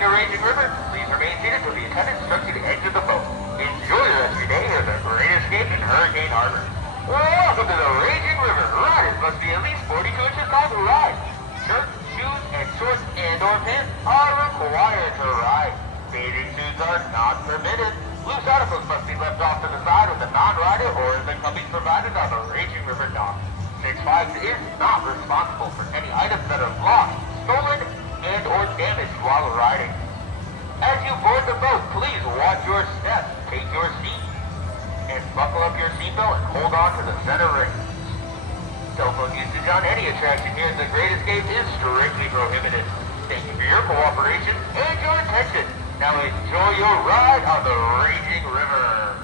the raging river, please remain seated till the attendant instructs you to exit the boat. Enjoy the rest of your day here at the Great Escape in Hurricane Harbor. Welcome to the raging river. Riders must be at least 42 inches tall to ride. Shirts, shoes, and shorts and/or pants are required to ride. Bathing suits are not permitted. Loose articles must be left off to the side with a non-rider or in the cubbies provided on the raging river dock. Six Flags is not responsible for any items that are lost, stolen, and/or damaged while riding. As you board the boat, please watch your steps, take your seat, and buckle up your seatbelt and hold on to the center rings. Cell phone usage on any attraction here at the Great Escape is strictly prohibited. Thank you for your cooperation and your attention. Now enjoy your ride on the raging river.